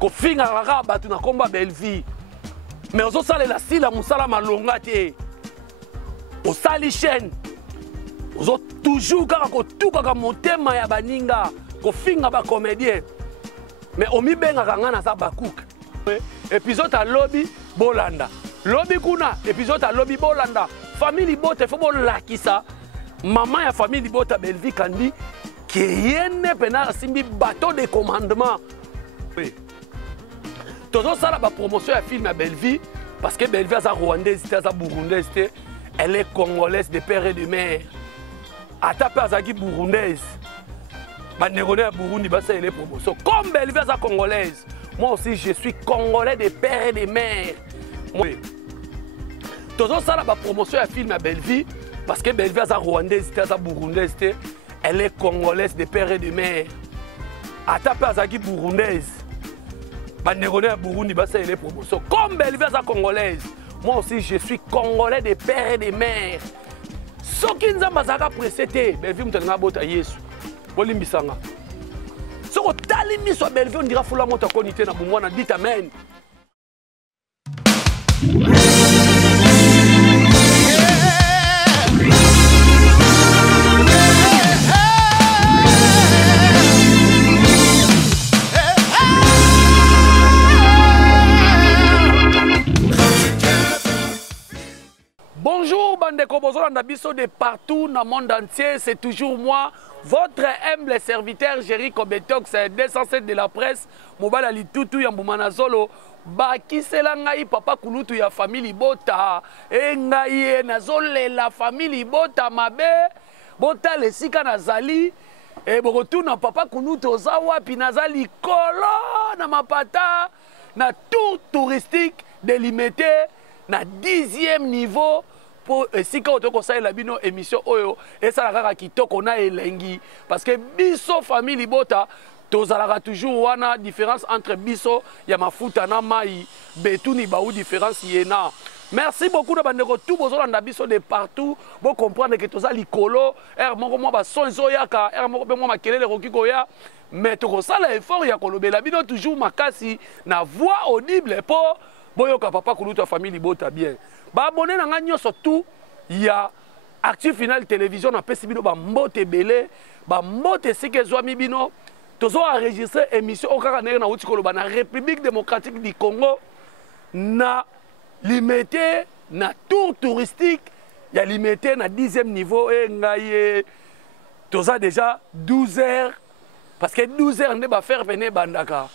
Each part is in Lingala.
kofinga kaka bato na komba belle vie mais ozosalela sila mosala malonga te osali chaîne ozo toujours kaka kotukaka motema ya baninga kofinga bacomédien mais omibengaka nga naza bakuka épisode à lobby bolanda lobby kuna épisode à lobby bolanda famille Libota il faut bolakisa maman ya famille Libota Belvi Kandi qui yene pena simbi bateau de commandement toujours ça la promotion ya film à Belvi parce que Belvi a sa rwandaise a burundaise elle est congolaise de père et de mère atape azaki burundaise bandekone ya Burundi basa elle est promotion comme Belvi a sa congolaise. Moi aussi, je suis congolais de père et de mère. Toujours ça, la promotion à film à Belvi, parce que Belvi a sa rwandaise, a sa burundaise, elle est congolaise de père et de mère. Atape azaki burundaise. Bandekone à Burundi, basa elle est promotion. Comme Belvi a sa congolaise, moi aussi, je suis congolais de père et de mère. Soki nzamba zaka presete, Belvi mutanga bota Yesu. Bolimbisanga. Si on talimi sur Belvi, on dira foula monta konité na bumwana dit amen. Bonjour bandeko bozolanda biso de partout dans le monde entier, c'est toujours moi, votre humble serviteur Jerry Kobetox, 207 de la presse, Mobala Litutu Yamboumana Zolo, Bakisela ngai papa kulutu ya famille Libota, e ngai nazole la famille Libota mabe, bota lesika nazali, e bokotuna papa kulutu oza wapi nazali kolo na mapata, na tour touristique délimité, na 10e niveau. Si quand on conseille la bino émission oyo et ça la kitoko na elengi parce que biso famille Libota tozalaka toujours wana différence entre biso ya mafuta na mai betuni baou différence yena. Merci beaucoup de bandeko tout bozolanda biso de partout bo comprendre que toza likolo moko mo ba son zoyaka moko be mo makelele rokikoya mais to sala effort ya kolobela bino toujours makasi na voix audible po boyoka papa kuluta famille Libota bien. Ba abonné na nga nyonso tout ya Actu Final télévision na pesi bino ba mbote belé ba mbote sike zwami bino tozo enregistrer émission okaka na uti koloba na République démocratique du Congo na limité na tour touristique ya limité na 10e niveau et ngaye toza déjà 12 heures parce que 12 heures ne ba faire venir bandaka.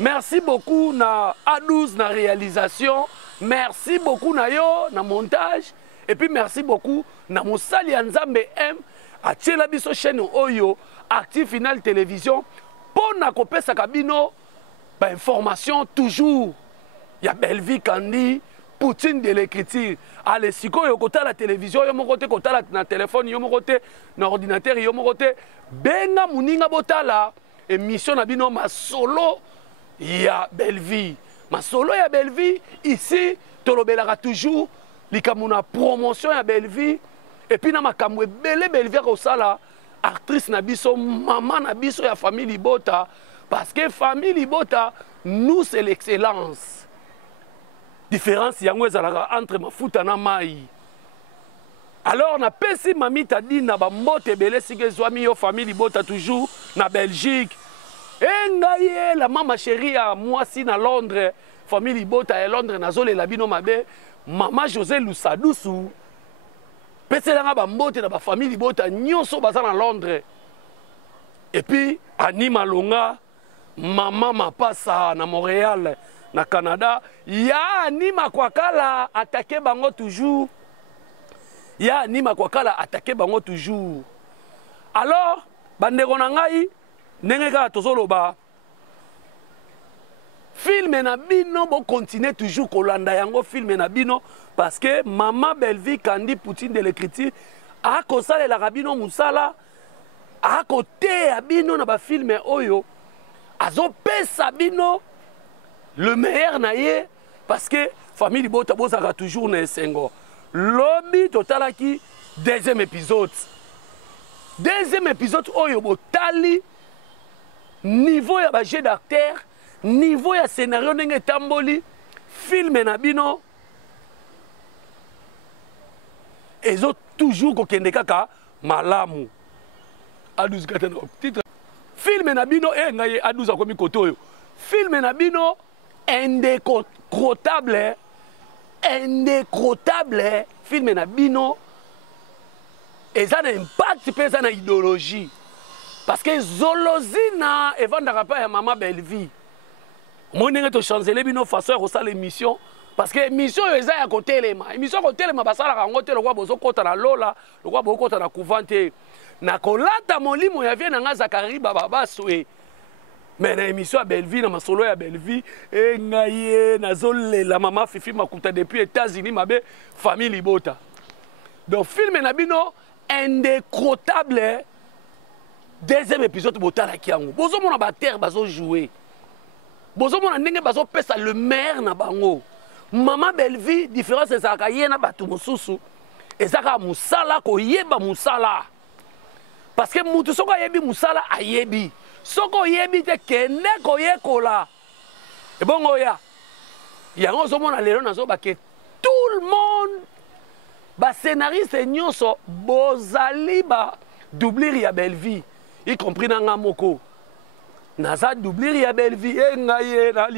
Merci beaucoup na A12 na réalisation. Merci beaucoup na yo na montage et puis merci beaucoup na mosali ya Nzambe M a tiela biso chaîne oyo Actu Final télévision pour na kopesa kabino ba information toujours ya Belvi Kandi Poutine de l'écriture allez siko yo kota la télévision yo moko te kota la na téléphone yo moko te na ordinateur yo moko te benga muninga botala émission na bino masolo ya Belvi. Ma solo ya Belvi, ici, tolobelaka toujours, likamuna promotion ya Belvi, et puis na makamwe belle Belvi kosala, actrice na biso, maman na biso ya famille Libota, parce que famille Libota, nous c'est l'excellence. Différence yango ezalaka entre mafuta na mai. Alors na pesi mami tadi na ba mbote belle sike zwami yo famille Libota toujours na Belgique. Et ngaye la maman chérie à moi si na Londres famille Libota à Londres nazole la bino mabe maman José Lusadusu peselanga ba mbote na ba famille Libota nyonso baza na Londres et puis Anima Longa maman Mapasa na Montréal na Canada ya Anima Kwakala attaquer bango toujours ya Anima Kwakala attaquer bango toujours alors bandeko na ngai ndenge kaka tozoloba film na bino bo continuer toujours kolanda yango film na bino parce que maman Belvi Kandi Poutine de l'écriture a kosalela bino musala a côté ya bino na ba film oyo azopesa bino le meilleur na ye parce que famille Libota bozaka toujours na esengo lobi totalaki deuxième épisode oyo botali niveau ya ba jeu d'acteur niveau ya scénario ndenge tamboli film na bino ezo toujours kokende kaka malamu Aduz katana titre film na bino ngai Aduz akomi koto oyo film na bino indécrottable film na bino eza na impact pe eza na idéologie parce que zolozina evandaka pa ya mama Belleville mo ndenge to changer bino façon ya kosala émission parce que émission eza ya kotelema émission kotelema basalaka yango te lokwa bozokota na lola lokwa bozokota na couvante na kolata molimo ya vie na nga Zakari bababaso mais na émission ya Belleville na masolo ya Belleville ngai nazolela mama Fifi Makuta depuis États-Unis mabe famille Libota donc film na bino indécrottable deuxième épisode botalaki yango bozomona baterre bazojouer bozomona ndenge bazopesa le maire na bango mama Belleville différence ezalaka ye na bato mosusu ezalaka musala koyeba musala parce que mutu soko ayebi musala ayebi soko oyebi te kende koyekola ebongo ya yango ozomona lelo nazobake tout le monde bascénariste nyonso bozali badoublure ya Belleville y compris na nga moko naza doublure ya Belleville ngai na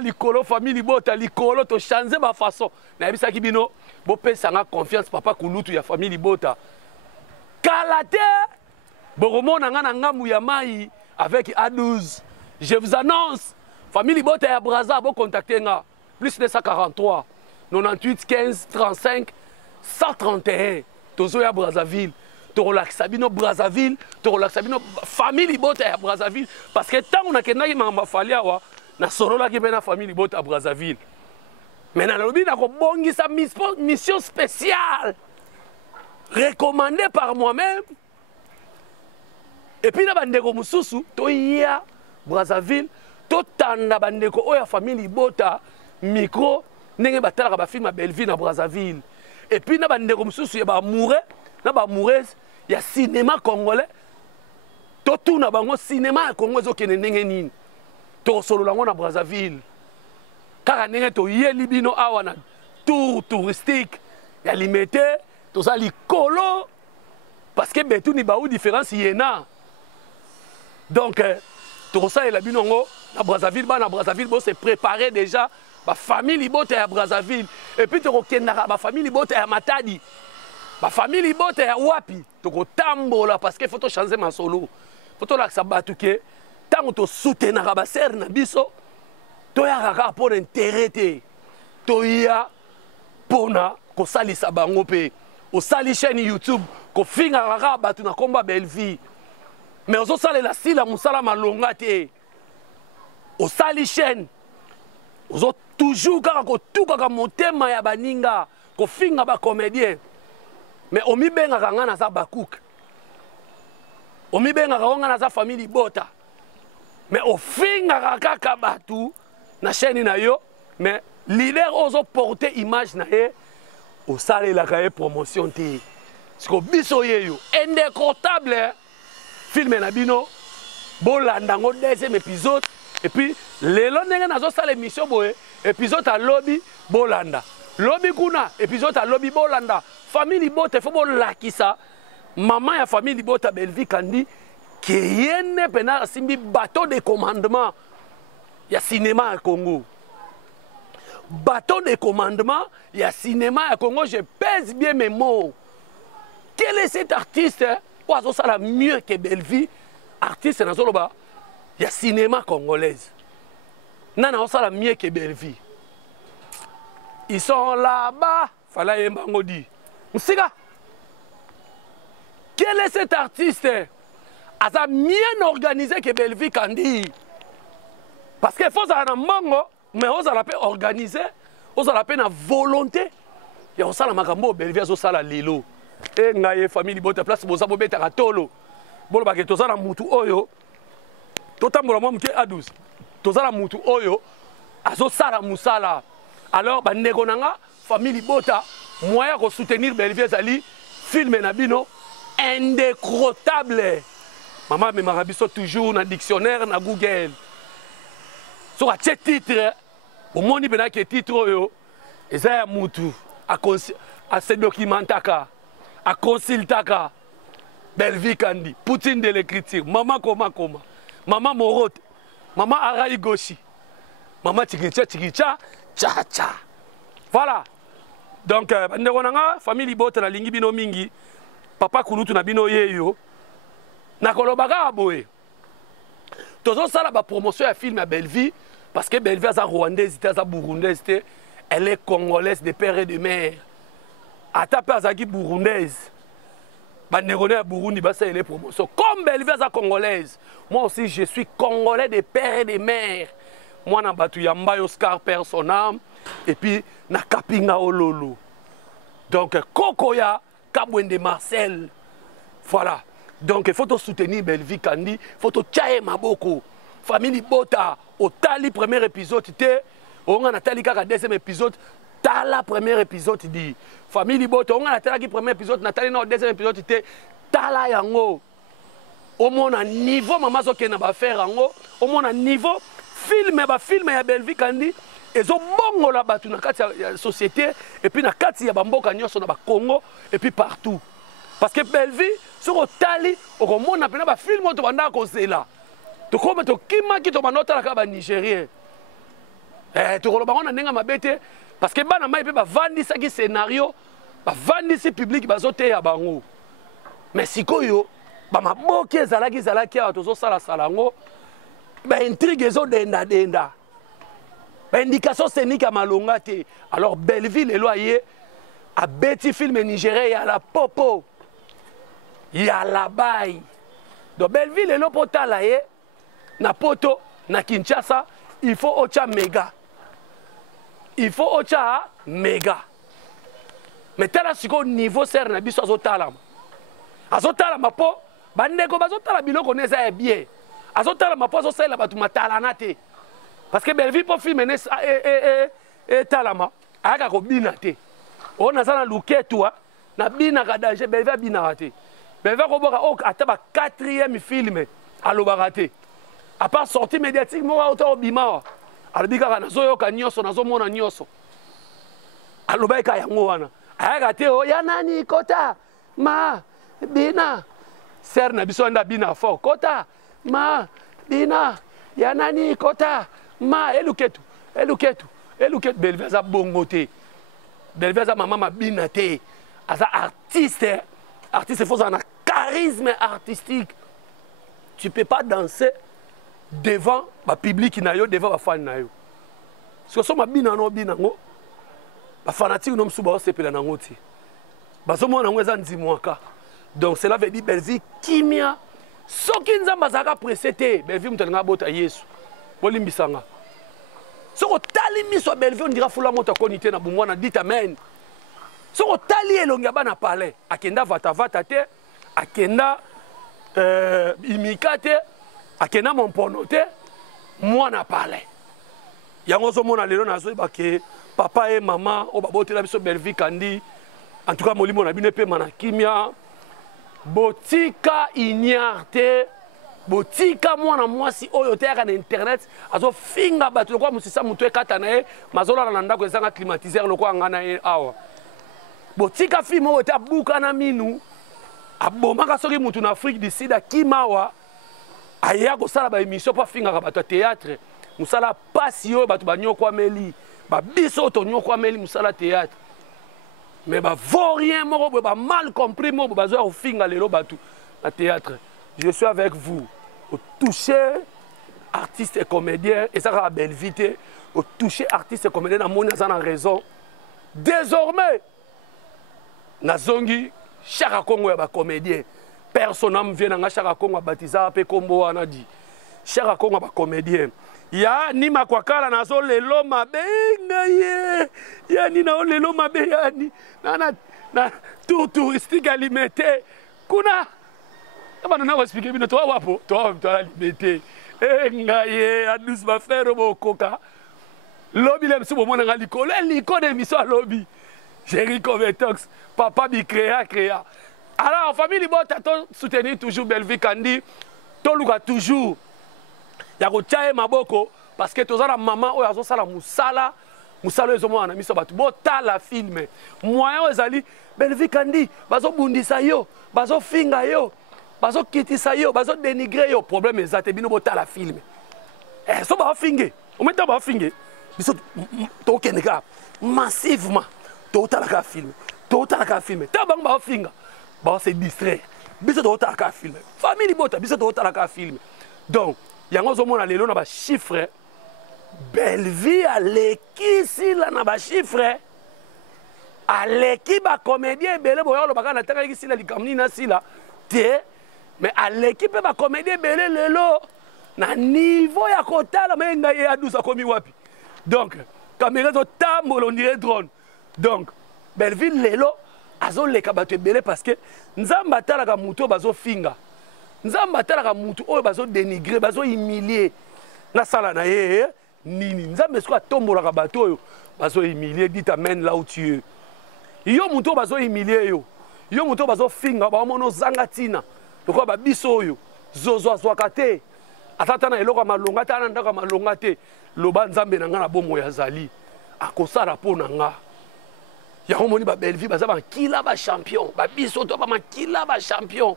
likolo famille Libota likolo to changer ba façon na yebisaki bino bopesanga confiance papa kulutu ya famille Libota kalate boromona nga na ngambu ya mai avec A12 je vous annonce famille Libota ya Braza bo contacter nga plus 243 98 15 35 131 tozo ya Brazzaville torolaxisa bino Brazzaville torolaxisa bino famille Libota ya Brazzaville parce que tant on a kendaki mama fali awa na sololaki mpe na famille Libota ya Brazzaville mais nalobi nakobongisa mission spéciale recommandée par moi-même et puis na bandeko mosusu toya Brazzaville totanda bandeko oyo ya famille Libota micro ndenge batalaka bafilm ya Belleville na Brazzaville et puis na bandeko mosusu ya bamoureux na bamoureuse ya cinéma congolais totuna bango cinéma ya Congo ezokende ndenge nini tokosolola yango na Brazzaville kaka ndenge toyeli bino awa na tour touristique ya limité toza likolo parce que betuni baou différence yena donc tokosalela bino yango na Brazzaville bana Brazzaville bo se préparer déjà ba famille Libota ya Brazzaville et puis tokokendaka ba famille Libota ya Matadi ba famille Libota ya wapi tokotambola parce que faut to changer masolo faut to lakisa batu ke tango to soutenaka ba sœur na biso toyaka kaka pour intérêt te toya pona kosalisa bango pe osali chaîne YouTube kofingaka kaka batu na komba Belleville mais ozosalela sila musala malonga te osali chaîne ozo toujours kaka kotukaka motema ya baninga kofinga ba comédien mais omibengaka nga naza bakouk omibengaka nga naza famille Libota mais ofingaka kaka batu na chaîne na yo mais leader ozo porter image na ye osalelaka ye promotion te siko biso yeyo indécrottable film na bino bolanda ngo deuxième épisode et puis lelo ndenge nazosala émission boye épisode à lobby bolanda lobby kuna épisode à lobby bolanda famille Libota faut bolakisa maman ya famille Libota Belleville kandi keyene pena simbi bateau de commandement ya cinéma à Congo bateau de commandement ya cinéma à Congo je pèse bien mes mots quel est cet artiste ou azosala mieux que Belleville artiste nazoloba ya cinéma congolaise nana osala mieux que Belleville ils sont là-bas fala yembango di musika quel est cet artiste asa bien organisé que Belleville kandi parce que faut ça na mango mais on la peut organiser on la peut na volonté ya osala makambo Belleville azosala lelo e ngaye famille Libota place boza bobeta katolo bolo ba ke tozala mutu oyo totambola mwa muke A12 tozala mutu oyo azosala musala alors bandeko nanga famille Libota moyen ko soutenir Belleville ezali film na bino indécrottable maman me marabiso toujours na dictionnaire na Google soki atie titre omoni mpena ke titre oyo eza ya mutu ase documentaka aconsultaka Belvi Kandi, Poutine de l'écriture, Maman Koma Koma, Maman Morote, Maman Araï Goshi, Maman Tchikicha Tchikicha, Tcha Tcha. Voilà. Donc, famille Libote na lingi bino mingi, Papa Kulutu na bino yeyo, na kolobaka aboye. Tozo sala ba promotion ya film à Belvi, parce que Belvi est rwandaise, est burundaise, elle est congolaise de père et de mère. Atapé azaki burundaise. Banderone à Burundi, bah ça il est promotion. Comme Belvi est congolaise, moi aussi je suis congolais de père et de mère. Moi na batu yamba Oscar perd son âme et puis na Kapinga Ololo. Donc Kokoya Kabwende Marcel. Voilà. Donc il faut soutenir Belvi Kandi, il faut tchaye maboko. Famille Bota, au tali premier épisode, on a tali kaka deuxième épisode, tala premier épisode dit. Famille Bota, on a tali premier épisode, Nathalie na deuxième épisode, tala yango. Au moins un niveau maman zo kena ba faire yango, au moins un niveau film ya Belvi Kandi, ezo bongo la batu na kati ya société et puis na kati ya bamboka nyonso na ba Congo et puis partout. Parce que Belvi sur tali au monde na pena ba film to banda ko zela. To koma to kima ki to banota la ka Nigérien. To ko bango na ndenga mabete parce que bana mai pe ba vandisa ki scénario, ba vandisi public bazote ya bango. Mais sikoyo ba maboke zalaki ya to zo sala salango. Ba intrigue ezo denda. Ba indication scénique à malonga te. Alors Belvi le loyer a beti film nigérien ya la popo. Ya la baille. Donc Belvi le lo potala ye na poto na Kinshasa, il faut ocha méga. Il faut ocha méga. Mais tel siko niveau ser na biso azotala. Azotala mapo bandeko bazotala biloko neza ya bien. Azotala mapo azosala batu matalana te. Parce que Belvi pour filmer talama aka ko bina te. On a ça na luketua na bina ka danger Belvi bina te. Belvi ko boka o ataba 4e film alobaka te. À part sortie médiatique moi auto bima. Alobika na zoyo ka nyoso na zomona nyoso. Alobeka yango wana. Aka te o ya nani kota ma bina ser na biso nda bina fort kota ma bina ya nani kota ma eluketu Belvi aza bongo te. Belvi aza mama mabina te. Aza artiste faut un charisme artistique. Tu peux pas danser devant le public devant les fans nayo. Parce que so mabina no binango ba fanatique no msuba osepela nango ti. Bazomo nango eza ndimwaka. Donc cela veut dire Belvi kimia soki nzamba zaka précédé Belvi mutalanga bota Yesu. Bolimbisanga. Soko tali miso Belvi on dira fula moto konité na bumwana dit amen. Soko tali elonga bana palais akenda vata te akenda imikate akenda mompono te mwana palais. Yango zo mona lelo nazo ba ke papa et maman o babotela biso Belvi Kandi. En tout cas molimo na bino pe mana kimia botika ignarte botika mwana mwasi oyo teka na internet azo finga bato lokwa musisa mutu ekata na ye mazola na ndako ezanga climatiseur lokwa ngana ye awa botika film oyo ta buka na minu abomaka soki mutu na Afrique du Sud akimawa aya ko sala ba émission pa finga ka bato théâtre musala pasi oyo bato banyokwa meli ba biso to nyokwa meli musala théâtre mais ba vaurien moko ba mal compris mo ba zo finga lelo bato na théâtre. Je suis avec vous. Au toucher artiste et comédien, et ça va belle vite, au toucher artiste et comédien, na moni na raison. Désormais, nazongi Chaka Kongo ya comédien. Personne vient na Chaka Kongo baptisa pe kombo wana di. Chaka Kongo ba comédien. Ya ni makwakala nazo lelo mabe ngaye. Ya ni na lelo mabe ya ni. Na tour touristique alimentaire. Kuna Aba na expliquer bino to wapo to limité. Ngaye adus ba faire bokoka. Lobby le msubo mona ngalikolo liko de miso lobby. Jerry Covetox, papa bi créa. Alors famille Libota to soutenir toujours Belvi Kandi. To luka toujours. Ya ko chaye maboko parce que toza na maman oyo azosala musala musala ezomona na miso bato botala filme moyen oyo ezali Belvi Kandi bazobundisa yo bazofinga yo bazokitisa yo bazodenigre yo problème eza te bino botala filme so bafinge ometa bafinge biso tokende ka massivement totalaka filme te bango bafinga se distraire biso totalaka filme famille bota biso totalaka filme donc yango ozomona lelo na bachiffre Belvi aleki la na bachiffre aleki bacomédien ebele boya olobaka na tangaki sila likambo nini na sila te mais aleki mpe bacomédien ebele lelo na niveau ya kotala me ngai adus akomi wapi donc caméra ezotambola on dirait drone donc Belvi lelo azoleka bato ebele parce que nzambe atalaka mutu oyo bazofinga nzambe atalaka mutu oyo bazodenigre bazohumilie na sala na ye nini nzambe siko atombolaka bato oyo bazohumilie dit amen là où tu es yo mutu oyo bazohumilie yo mutu oyo bazofinga baomona ozanga ntina lokola babiso oyo zozwazwaka te atata na eloko ya malonga te ana ndako ya malonga te loba nzambe na nga na bomoi azali akosala mpo na nga yango moni babelvi baza bankila bachampion babiso to bamakila bachampion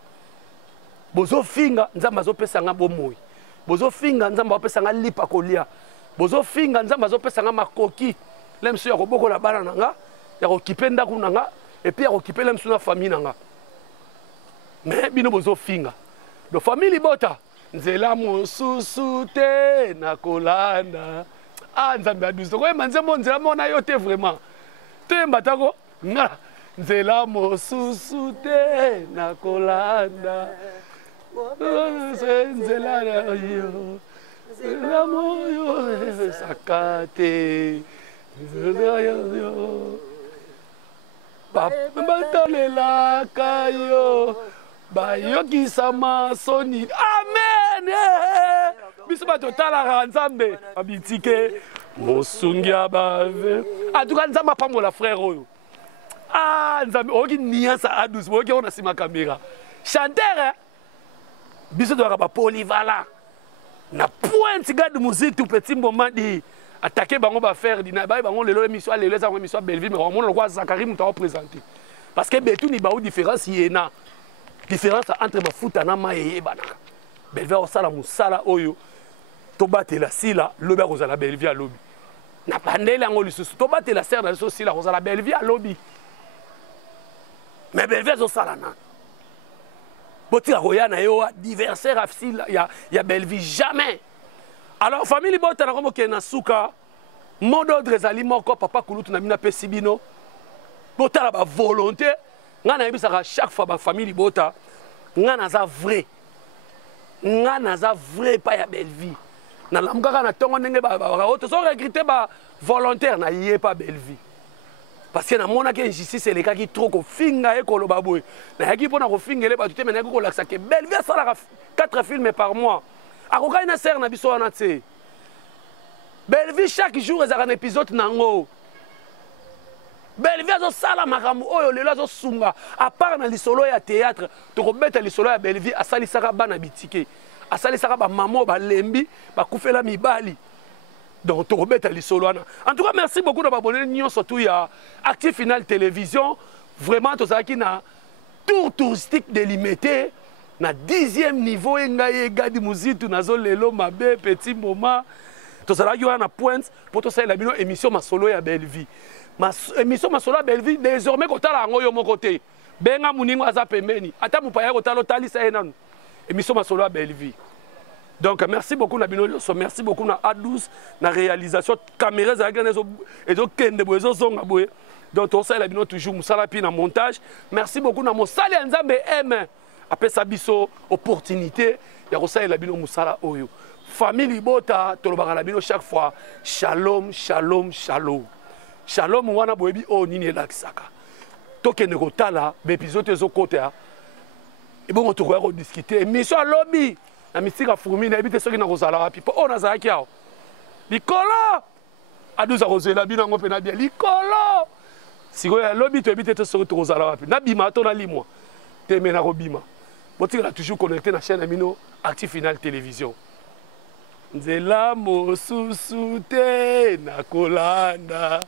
bozofinga nzambe azopesa nga bomoi bozofinga nzambe azopesa nga lipa kolia bozofinga nzambe azopesa nga makoki le msu ya kobokola bana na nga ya kokipe ndako na nga epuis ya kokipe le msu na famille na nga me bino bozofinga do famille bota nzela mosusu te nakolanda nzambe adusi tokoyemba nzembo nzela mona yo te vraiment toyemba tako nga nzela mosusu te nakolanda nzela yo nzela moyo saka te batalelaka yo bayokisama soni amen biso bato talaka nzambe abitike mosungi ya bave atuka nzambe apambola frère oyo nzambe oyoki niansa adus oyoki ona nsima kamera chanteur biso toyaka bapolyvalent na pointe gade musique petit moment di attaquer bango bafaire dina baye bango lelo émission lelo ezango émission Belvi mais omona lokwa Zakari mutu aoprésenter parce que betuni bao différence yena différence entre mafuta na mai eyebanaka Belvi osala musala oyo tobatela sila lobi akozala Belvi alobi na bandeli yango lisusu tobatela serre na liso sila akozala Belvi alobi mais Belvi azosala na botika koya na yo adversaire afsila ya Belvi jamais. Alors famille bota na komo ke na suka mot d'ordre ezali moko papa kulutu na mina pesi bino bota la ba volonté ngana yebisaka chaque fois ba famille bota ngana za vrai pas ya Belvi na lamukaka na tongo ndenge ba auto so recruter ba volontaire na yé pas Belvi parce que na mona ke injustice elekaki trop ko finga e koloba boy na yaki pona ko fingele ba tuté menako ko laksa ke Belvi asala 4 films par mois akokai na serre na biso wana te Belvi chaque jour ezaka na épisode nango Belvi azosala makambo oyo lelo azosunga à part na lisolo ya théâtre tokobeta lisolo ya Belvi asalisaka bana bitike asalisaka ba mama balembi bakufela mibali donc tokobeta lisolo wana en tout cas merci beaucoup na babonné nyonso tout ya Active Final Télévision vraiment tozalaki na tour touristique délimité na 10e niveau engaye gadi muzitu nazo lelo mabe petit moment tozalaki wana pointe pour tosalela bino émission masolo ya Belvi émission masolo ya Belvi désormais kotala yango yo moko te benga muningo aza pembeni ata mupaya kotala otalisa ye nanu émission masolo ya Belvi. Donc merci beaucoup na bino so merci beaucoup na A12 na réalisation caméra za gane ezo kende bo ezo zonga boye donc tosalela bino toujours musala pi na montage merci beaucoup na mosali ya Nzambe aime apesa biso opportunité ya kosalela bino musala oyo famille bota tolobaka na bino chaque fois shalom shalom shalom shalom wana boyebi o nini elakisaka tokende kotala baépisode ezokota ebongo tokoya kodiscuter émission alobi na misika fourmi na ebite soki na kozala wapi po o nazalaki awo likolo aduza kozela bino yango mpe na bia likolo sikoyo alobi toyebi te soki tokozala wapi nabima to nalimwa te me nakobima botikala toujours connecté na chaîne ya bino Active Final Télévision. nzela mosusu te nakolanda